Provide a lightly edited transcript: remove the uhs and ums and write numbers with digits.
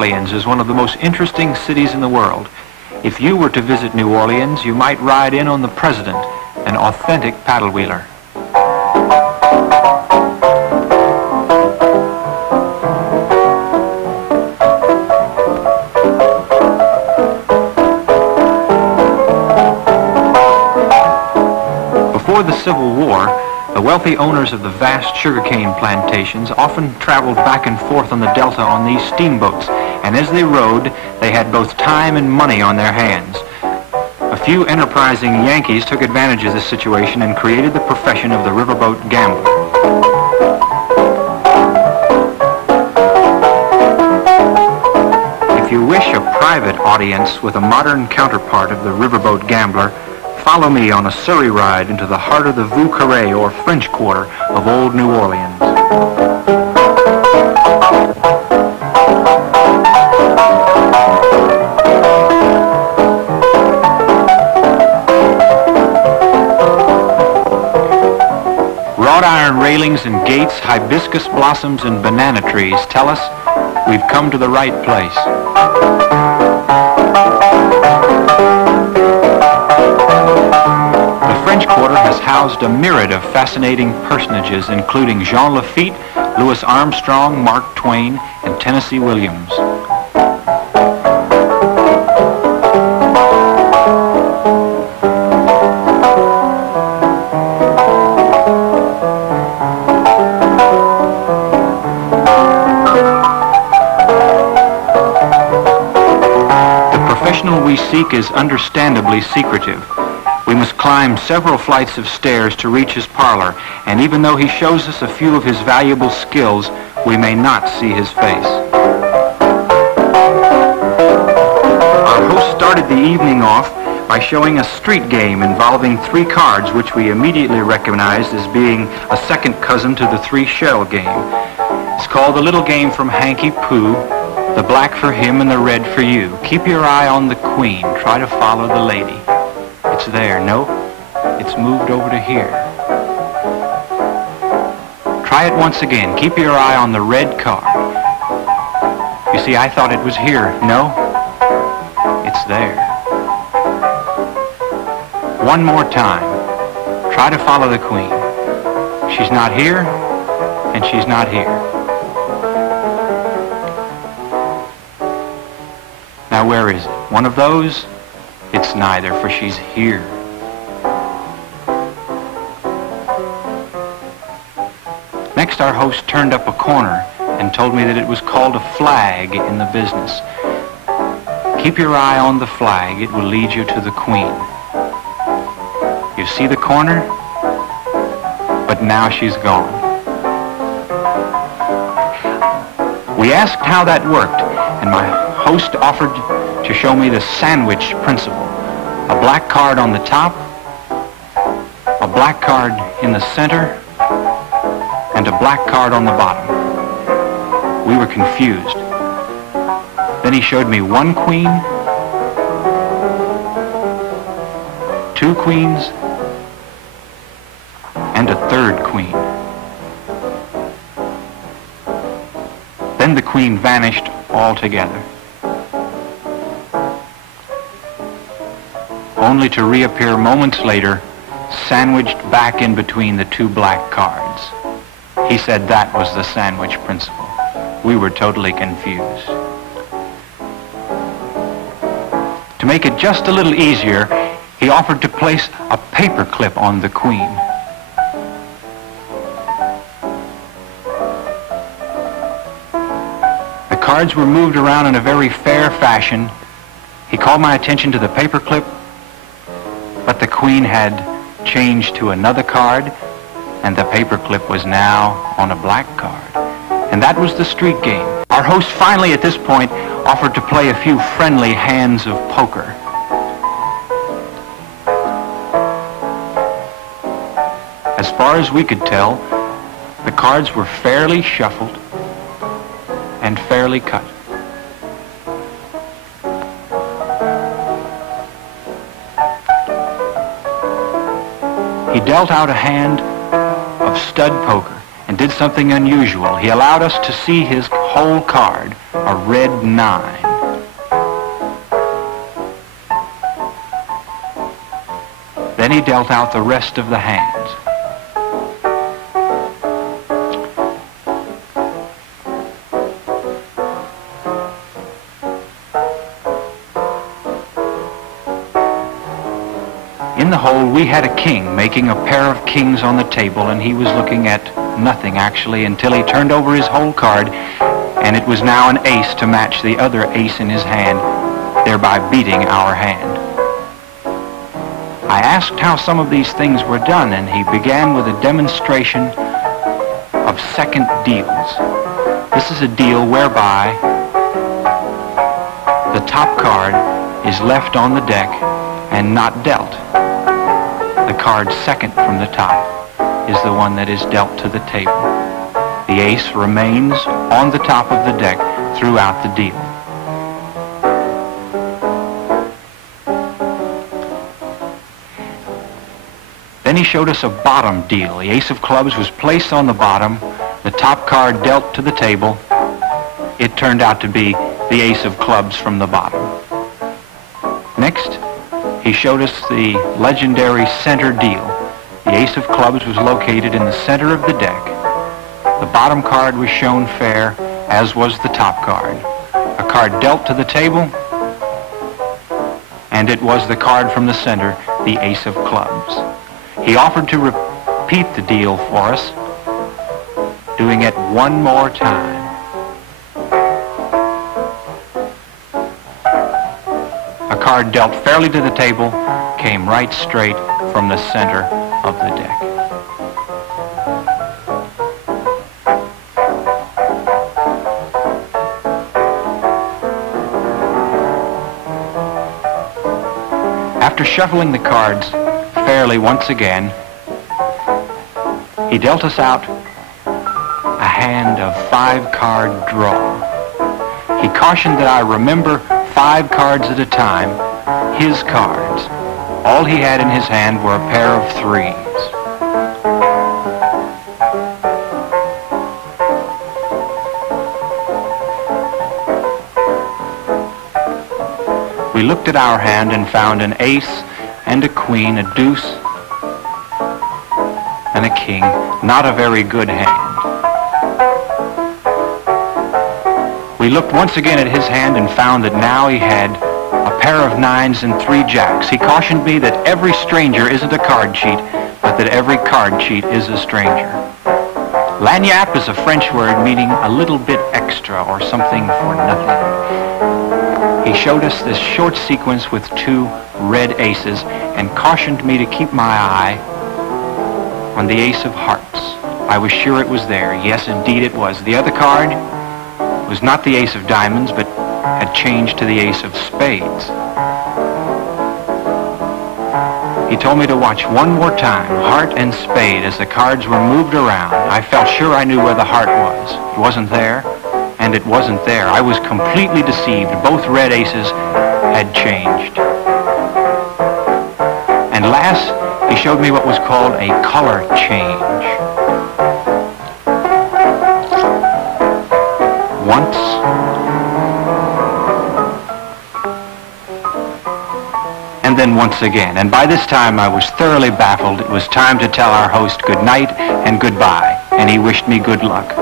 Orleans is one of the most interesting cities in the world. If you were to visit New Orleans, you might ride in on the President, an authentic paddle wheeler. Before the Civil War, the wealthy owners of the vast sugarcane plantations often traveled back and forth on the Delta on these steamboats, and as they rode, they had both time and money on their hands. A few enterprising Yankees took advantage of this situation and created the profession of the riverboat gambler. If you wish a private audience with a modern counterpart of the riverboat gambler, follow me on a Surrey ride into the heart of the Vieux Carré, or French Quarter, of old New Orleans. Wrought iron railings and gates, hibiscus blossoms and banana trees tell us we've come to the right place. Quarter has housed a myriad of fascinating personages, including Jean Lafitte, Louis Armstrong, Mark Twain, and Tennessee Williams. The professional we seek is understandably secretive. We must climb several flights of stairs to reach his parlor, and even though he shows us a few of his valuable skills, we may not see his face. Our host started the evening off by showing a street game involving 3 cards, which we immediately recognized as being a second cousin to the 3-shell game. It's called the little game from Hanky Poo, the black for him and the red for you. Keep your eye on the queen. Try to follow the lady. It's there. No, it's moved over to here. Try it once again. Keep your eye on the red card. You see, I thought it was here. No, it's there. One more time. Try to follow the queen. She's not here, and she's not here. Now, where is it? One of those? It's neither, for she's here. Next, our host turned up a corner and told me that it was called a flag in the business. Keep your eye on the flag. It will lead you to the queen. You see the corner? But now she's gone. We asked how that worked, and my host offered to show me the sandwich principle. A black card on the top, a black card in the center, and a black card on the bottom. We were confused. Then he showed me 1 queen, 2 queens, and a 3rd queen. Then the queen vanished altogether, only to reappear moments later, sandwiched back in between the 2 black cards. He said that was the sandwich principle. We were totally confused. To make it just a little easier, he offered to place a paper clip on the queen. The cards were moved around in a very fair fashion. He called my attention to the paper clip, but the queen had changed to another card, and the paperclip was now on a black card. And that was the street game. Our host finally, at this point, offered to play a few friendly hands of poker. As far as we could tell, the cards were fairly shuffled and fairly cut. He dealt out a hand of stud poker and did something unusual. He allowed us to see his whole card, a red 9. Then he dealt out the rest of the hands. In the hole, we had a king making a pair of kings on the table, and he was looking at nothing, actually, until he turned over his whole card, and it was now an ace to match the other ace in his hand, thereby beating our hand. I asked how some of these things were done, and he began with a demonstration of second deals. This is a deal whereby the top card is left on the deck and not dealt. The card second from the top is the one that is dealt to the table. The ace remains on the top of the deck throughout the deal. Then he showed us a bottom deal. The ace of clubs was placed on the bottom, the top card dealt to the table. It turned out to be the ace of clubs from the bottom. Next, he showed us the legendary center deal. The ace of clubs was located in the center of the deck. The bottom card was shown fair, as was the top card. A card dealt to the table, and it was the card from the center, the ace of clubs. He offered to repeat the deal for us, doing it one more time. A card dealt fairly to the table came right straight from the center of the deck. After shuffling the cards fairly once again, he dealt us out a hand of 5-card draw. He cautioned that I remember 5 cards at a time, his cards. All he had in his hand were a pair of 3s. We looked at our hand and found an ace and a queen, a deuce and a king. Not a very good hand. We looked once again at his hand and found that now he had a pair of 9s and 3 jacks. He cautioned me that every stranger isn't a card cheat, but that every card cheat is a stranger. Lagniappe is a French word meaning a little bit extra or something for nothing. He showed us this short sequence with 2 red aces and cautioned me to keep my eye on the ace of hearts. I was sure it was there. Yes, indeed it was. The other card was not the ace of diamonds, but had changed to the ace of spades. He told me to watch one more time, heart and spade, as the cards were moved around. I felt sure I knew where the heart was. It wasn't there, and it wasn't there. I was completely deceived. Both red aces had changed. And last, he showed me what was called a color change. Once, and then once again. And by this time I was thoroughly baffled. It was time to tell our host good night and goodbye, and he wished me good luck.